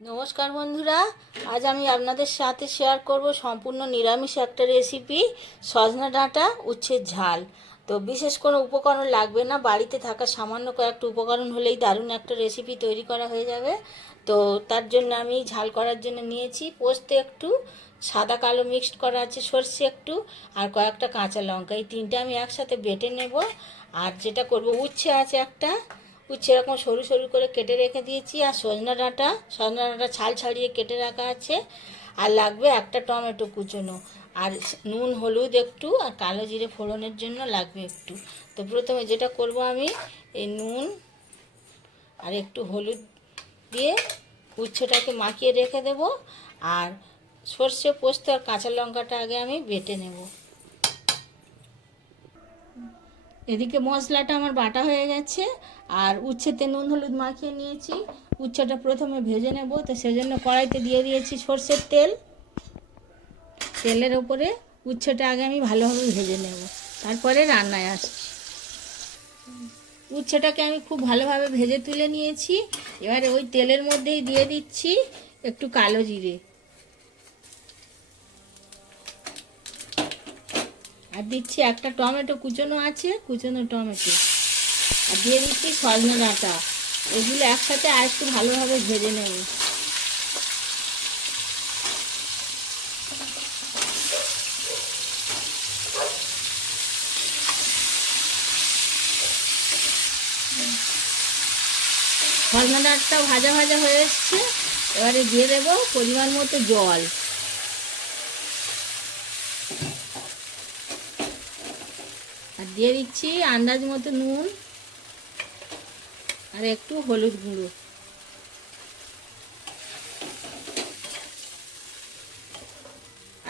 নমস্কার বন্ধুরা, আজ আমি আপনাদের সাথে শেয়ার করব সম্পূর্ণ নিরামিষ একটা রেসিপি, সজনা ডাঁটা উচ্ছের ঝাল। তো বিশেষ কোনো উপকরণ লাগবে না, বাড়িতে থাকা সামান্য কয়েকটা উপকরণ হলেই দারুণ একটা রেসিপি তৈরি করা হয়ে যাবে। তো তার জন্য আমি ঝাল করার জন্য নিয়েছি পোস্ত একটু, সাদা কালো মিক্সড করা আছে সর্ষে একটু, আর কয়েকটা কাঁচা লঙ্কা। এই তিনটে আমি একসাথে বেটে নেব। আর যেটা করব, উচ্ছে আছে একটা, উচ্ছে এরকম সরু সরু করে কেটে রেখে দিয়েছি। আর সজনা ডাঁটা ছাল ছাড়িয়ে কেটে রাখা আছে। আর লাগবে একটা টমেটো কুচোনো, আর নুন হলুদ একটু, আর কালো জিরে ফোড়নের জন্য লাগবে একটু। তো প্রথমে যেটা করব, আমি এই নুন আর একটু হলুদ দিয়ে উচ্ছেটাকে মাখিয়ে রেখে দেব। আর সর্ষে পোস্ত আর কাঁচা লঙ্কাটা আগে আমি বেটে নেব। এদিকে মশলাটা আমার বাটা হয়ে গেছে, আর উচ্ছেতে নুন হলুদ মাখিয়ে নিয়েছি। উচ্ছেটা প্রথমে ভেজে নেব, তো সেজন্য কড়াইতে দিয়ে দিয়েছি সর্ষের তেল। তেলের ওপরে উচ্ছেটা আগে আমি ভালোভাবে ভেজে নেব, তারপরে রান্নায় আসছি। উচ্ছেটাকে আমি খুব ভালোভাবে ভেজে তুলে নিয়েছি। এবারে ওই তেলের মধ্যেই দিয়ে দিচ্ছি একটু কালো জিরে, আর দিচ্ছি একটা টমেটো কুচোনো আছে, কুচোনো টমেটো, আর দিয়ে দিচ্ছি সজনা ডাঁটা। এগুলো একসাথে আর একটু ভালোভাবে ভেজে নেব। সজনা ডাঁটাটাও ভাজা ভাজা হয়ে এসছে। এবারে দিয়ে দেবো পরিমাণ মতো জল, আর দিয়ে দিচ্ছি আন্দাজ মতো নুন আর একটু হলুদ গুঁড়ো।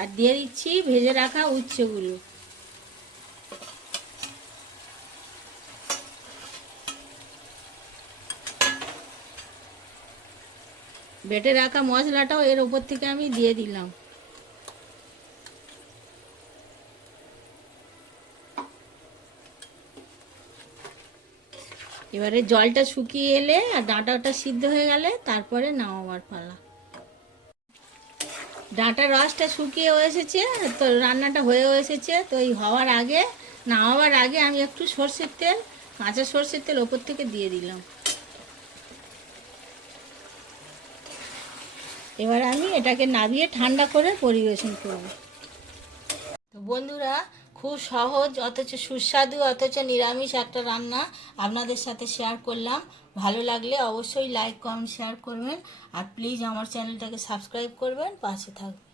আর দিয়ে দিচ্ছি ভেজে রাখা উচ্ছেগুলো। বেটে রাখা মশলাটাও এর ওপর থেকে আমি দিয়ে দিলাম। এবারে জলটা শুকিয়ে এলে আর ডাঁটাটা সিদ্ধ হয়ে গেলে তারপরে নামাবার পালা। ডাঁটার রসটা শুকিয়ে এসেছে, তো রান্নাটা হয়েও এসেছে। তো এই হওয়ার আগে, নামাবার আগে আমি একটু সর্ষের তেল, কাঁচা সর্ষের তেল ওপর থেকে দিয়ে দিলাম। এবার আমি এটাকে নামিয়ে ঠান্ডা করে পরিবেশন করব। তো বন্ধুরা, খুব সহজ অথচ সুস্বাদু অথচ নিরামিষ একটা রান্না আপনাদের সাথে শেয়ার করলাম। ভালো লাগলে অবশ্যই লাইক কমেন্ট শেয়ার করবেন, আর প্লিজ আমার চ্যানেলটাকে সাবস্ক্রাইব করবেন, পাশে থাকবেন।